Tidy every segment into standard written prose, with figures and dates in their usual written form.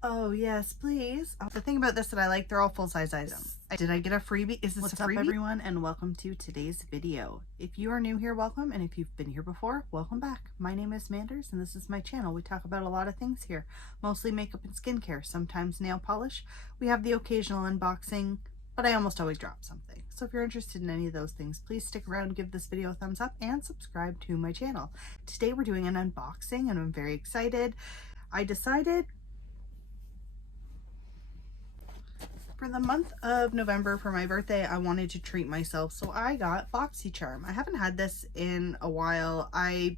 Oh, yes, please. The thing about this that I like, they're all full-size items. Did I get a freebie? Is this a freebie? What's up, everyone, and welcome to today's video. If you are new here, welcome, and if you've been here before, welcome back. My name is Manders, and this is my channel. We talk about a lot of things here, mostly makeup and skincare, sometimes nail polish. We have the occasional unboxing, but I almost always drop something. So if you're interested in any of those things, please stick around, give this video a thumbs up, and subscribe to my channel. Today we're doing an unboxing, and I'm very excited. I decided for the month of November, for my birthday, I wanted to treat myself, so I got Boxycharm. I haven't had this in a while. I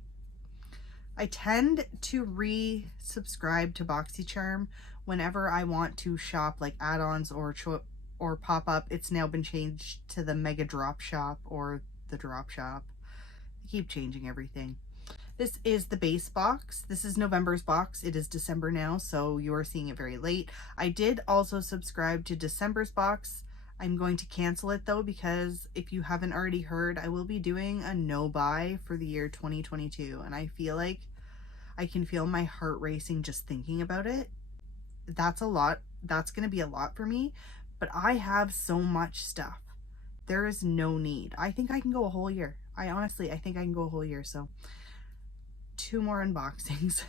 tend to resubscribe to Boxycharm whenever I want to shop like add-ons or pop-up. It's now been changed to the Mega Drop Shop or the Drop Shop. They keep changing everything. This is the base box. This is November's box. It is December now, so you are seeing it very late. I did also subscribe to December's box. I'm going to cancel it though, because if you haven't already heard, I will be doing a no buy for the year 2022, and I feel like I can feel my heart racing just thinking about it. That's a lot. That's going to be a lot for me, but I have so much stuff. There is no need. I think I can go a whole year. I think I can go a whole year, so 2 more unboxings.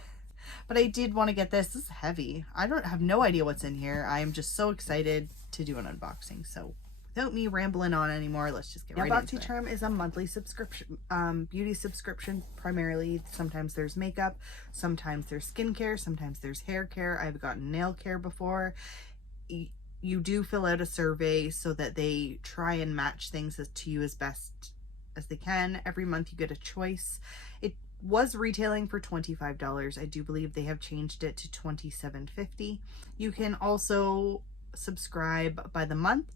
But I did want to get this. This is heavy. I have no idea what's in here. I am just so excited to do an unboxing. So without me rambling on anymore, let's just get right into it. Boxycharm is a monthly subscription, beauty subscription primarily. Sometimes there's makeup, sometimes there's skincare, sometimes there's hair care. I've gotten nail care before. You do fill out a survey so that they try and match things to you as best as they can. Every month you get a choice. It was retailing for $25. I do believe they have changed it to $27.50. You can also subscribe by the month,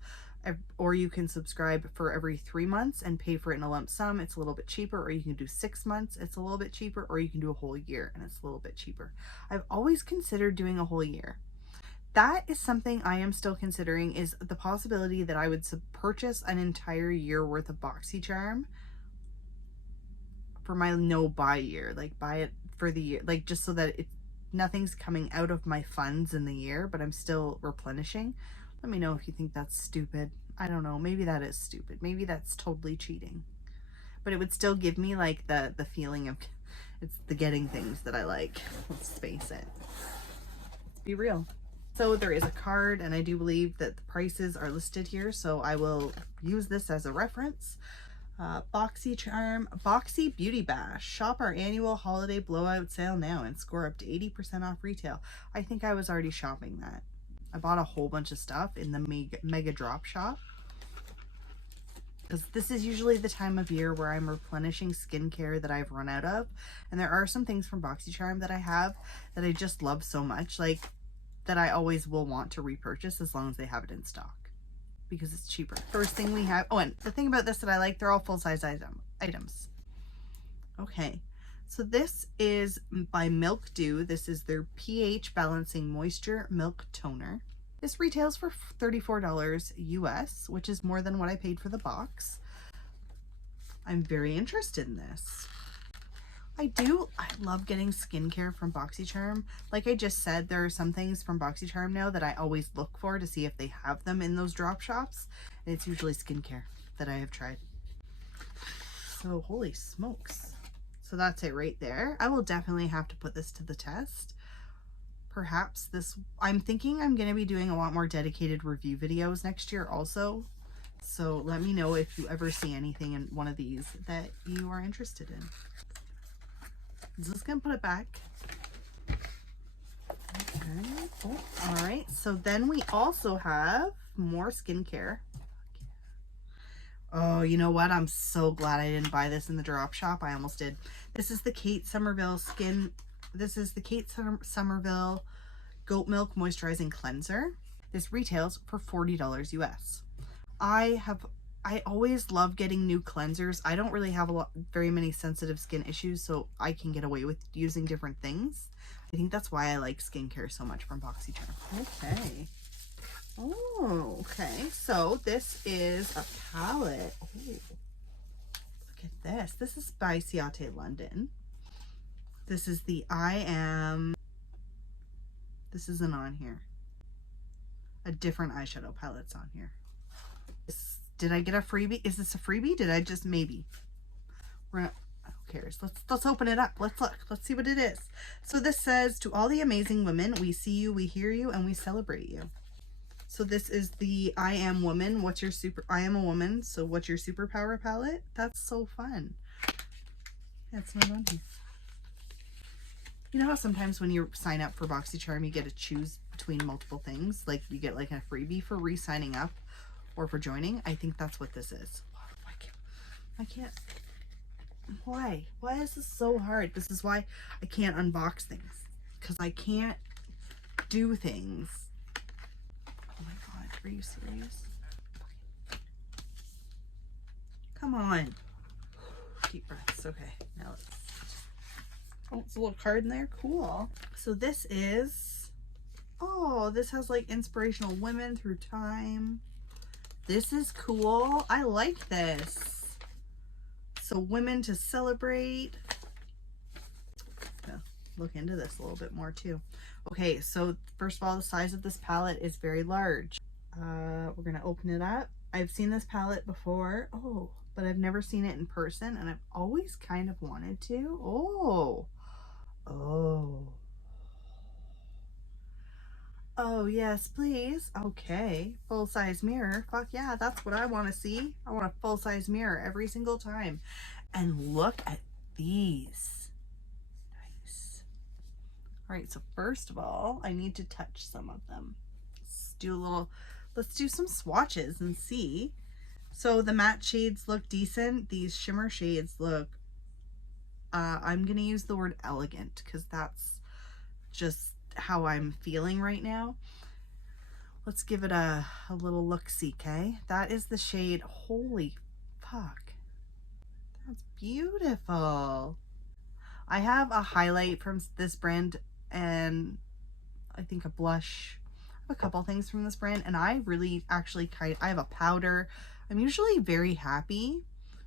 or you can subscribe for every 3 months and pay for it in a lump sum. It's a little bit cheaper. Or you can do 6 months, it's a little bit cheaper, or you can do a whole year and it's a little bit cheaper. I've always considered doing a whole year. That is something I am still considering, is the possibility that I would purchase an entire year worth of Boxycharm for my no buy year, like buy it for the year, like just so that nothing's coming out of my funds in the year, but I'm still replenishing. Let me know if you think that's stupid. I don't know, maybe that is stupid, maybe that's totally cheating, but it would still give me like the feeling of it's the getting things that I like. Let's face it, let's be real. So there is a card, and I do believe that the prices are listed here, so I will use this as a reference. Boxycharm Boxy Beauty Bash. Shop our annual holiday blowout sale now and score up to 80% off retail. I think I was already shopping that. I bought a whole bunch of stuff in the Mega Drop Shop, because this is usually the time of year where I'm replenishing skincare that I've run out of. And there are some things from Boxycharm that I have that I just love so much, like that I always will want to repurchase as long as they have it in stock, because it's cheaper. First thing we have, oh, and the thing about this that I like, they're all full-size items. Okay, so this is by Milk Dew. This is their pH Balancing Moisture Milk Toner. This retails for $34 US, which is more than what I paid for the box. I'm very interested in this. I love getting skincare from Boxycharm. Like I just said, there are some things from Boxycharm now that I always look for to see if they have them in those drop shops. And it's usually skincare that I have tried. So holy smokes. So that's it right there. I will definitely have to put this to the test. Perhaps I'm thinking I'm going to be doing a lot more dedicated review videos next year also. So let me know if you ever see anything in one of these that you are interested in. I'm just gonna put it back. Okay. Oh, all right. So then we also have more skincare. Oh, you know what? I'm so glad I didn't buy this in the drop shop. I almost did. This is the Kate Somerville Somerville Goat Milk Moisturizing Cleanser. This retails for $40 US. I always love getting new cleansers. I don't really have very many sensitive skin issues, so I can get away with using different things. I think that's why I like skincare so much from Boxycharm. Okay. Oh, okay. So this is a palette. Oh, look at this. This is by Ciate London. This is the This isn't on here. A different eyeshadow palette's on here. Did I get a freebie? Is this a freebie? Did I just, maybe? We're gonna, who cares? Let's open it up. Let's look. Let's see what it is. So this says, to all the amazing women, we see you, we hear you, and we celebrate you. So this is the I Am Woman. What's your I am a woman. So what's your superpower palette? That's so fun. Yeah, it's not on here. You know how sometimes when you sign up for Boxycharm, you get to choose between multiple things? Like you get like a freebie for re-signing up or for joining? I think that's what this is. I can't. Why? Why is this so hard? This is why I can't unbox things. Because I can't do things. Oh my God, are you serious? Come on. Deep breaths. Okay, now let's. Oh, it's a little card in there. Cool. So this is, oh, this has like inspirational women through time. This is cool. I like this. So women to celebrate. Look into this a little bit more too. Okay, so first of all, the size of this palette is very large. We're gonna open it up. I've seen this palette before. Oh, but I've never seen it in person, and I've always kind of wanted to. Oh. Oh, yes, please. Okay. Full-size mirror. Fuck yeah, that's what I want to see. I want a full-size mirror every single time. And look at these. Nice. All right, so first of all, I need to touch some of them. Let's do some swatches and see. So the matte shades look decent. These shimmer shades look, I'm going to use the word elegant because that's just how I'm feeling right now. Let's give it a little look-see, okay? That is the shade, holy fuck. That's beautiful. I have a highlight from this brand and I think a blush. I have a couple things from this brand and I really actually I have a powder. I'm usually very happy.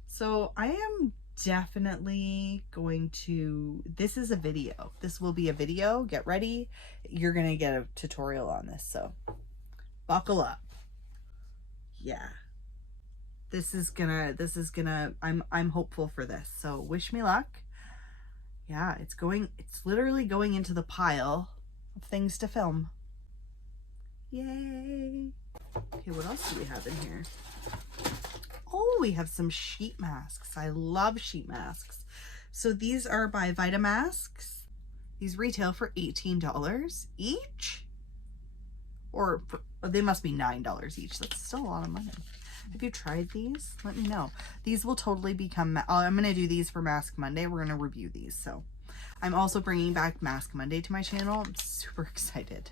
So I am definitely going to, this is a video. This will be a video. Get ready. You're going to get a tutorial on this. So buckle up. Yeah. This is gonna, I'm hopeful for this. So wish me luck. Yeah, it's literally going into the pile of things to film. Yay. Okay, what else do we have in here? Oh, we have some sheet masks. I love sheet masks. So these are by Vitamasks. These retail for $18 each. Or they must be $9 each. That's still a lot of money. Have you tried these? Let me know. These will totally become, I'm going to do these for Mask Monday. We're going to review these. So I'm also bringing back Mask Monday to my channel. I'm super excited.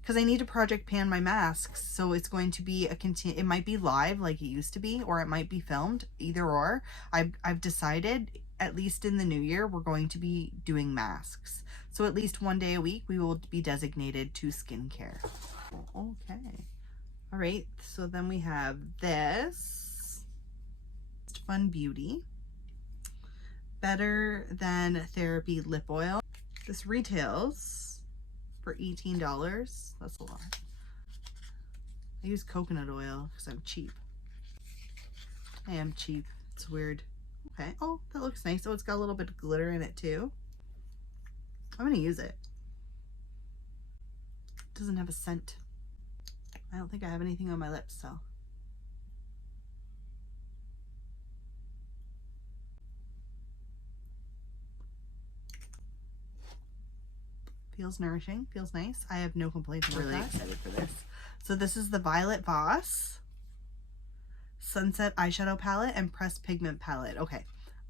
Because I need to project pan my masks, so it's going to be it might be live like it used to be, or it might be filmed, either or. I've decided, at least in the new year, we're going to be doing masks. So at least one day a week, we will be designated to skincare. Okay. All right, so then we have this. Fun Beauty. Better Than Therapy Lip Oil. This retails for $18. That's a lot. I use coconut oil because I'm cheap. I am cheap. It's weird. Okay. Oh, that looks nice. Oh, it's got a little bit of glitter in it too. I'm going to use it. It doesn't have a scent. I don't think I have anything on my lips, so. Feels nourishing, feels nice. I have no complaints. I'm really excited for this. So this is the Violet Voss Sunset Eyeshadow Palette and Pressed Pigment Palette. Okay,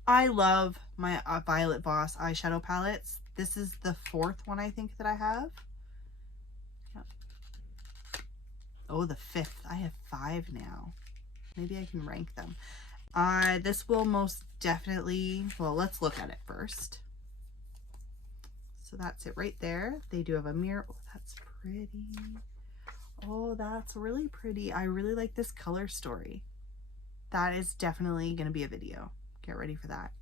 I love my Violet Voss eyeshadow palettes. This is the 4th one I think that I have. Yeah. Oh, the 5th. I have 5 now. Maybe I can rank them. This will most definitely, well, let's look at it first. So that's it right there. They do have a mirror. Oh, that's pretty. Oh, that's really pretty. I really like this color story. That is definitely going to be a video. Get ready for that.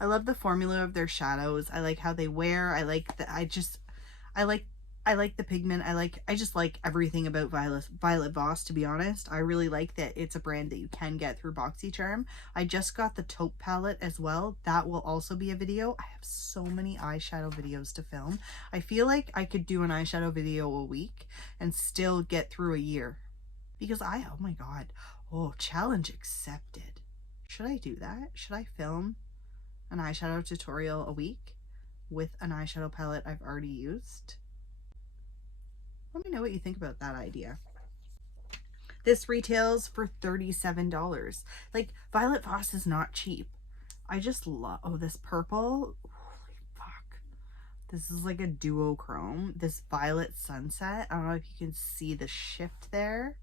I love the formula of their shadows. I like how they wear. I like I like the pigment. I just like everything about Violet Voss, to be honest. I really like that it's a brand that you can get through Boxycharm. I just got the taupe palette as well. That will also be a video. I have so many eyeshadow videos to film. I feel like I could do an eyeshadow video a week and still get through a year. Because oh my god. Oh, challenge accepted. Should I do that? Should I film an eyeshadow tutorial a week with an eyeshadow palette I've already used? Let me know what you think about that idea. This retails for $37. Like, Violet Voss is not cheap. I just love, oh, this purple. Holy fuck. This is like a duochrome. This violet sunset. I don't know if you can see the shift there.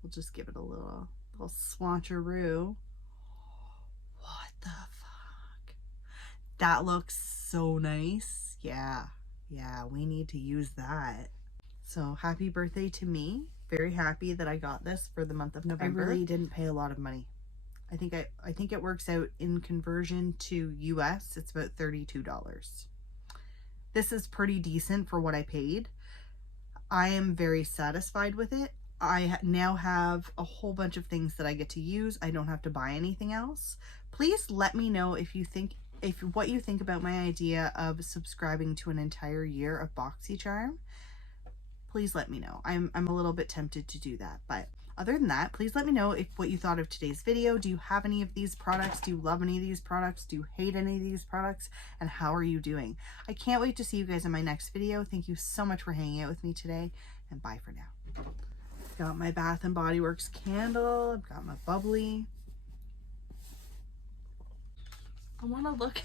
We'll just give it a little swatcheroo. What the fuck? That looks so nice. Yeah, we need to use that. So happy birthday to me. Very happy that I got this for the month of November. I really didn't pay a lot of money. I think it works out in conversion to US, it's about $32. This is pretty decent for what I paid. I am very satisfied with it. I now have a whole bunch of things that I get to use. I don't have to buy anything else. Please let me know what you think about my idea of subscribing to an entire year of Boxycharm. Please let me know. I'm a little bit tempted to do that, but other than that, please let me know what you thought of today's video. Do you have any of these products? Do you love any of these products? Do you hate any of these products? And how are you doing? I can't wait to see you guys in my next video. Thank you so much for hanging out with me today, and bye for now. Got my Bath & Body Works candle. I've got my bubbly. I want to look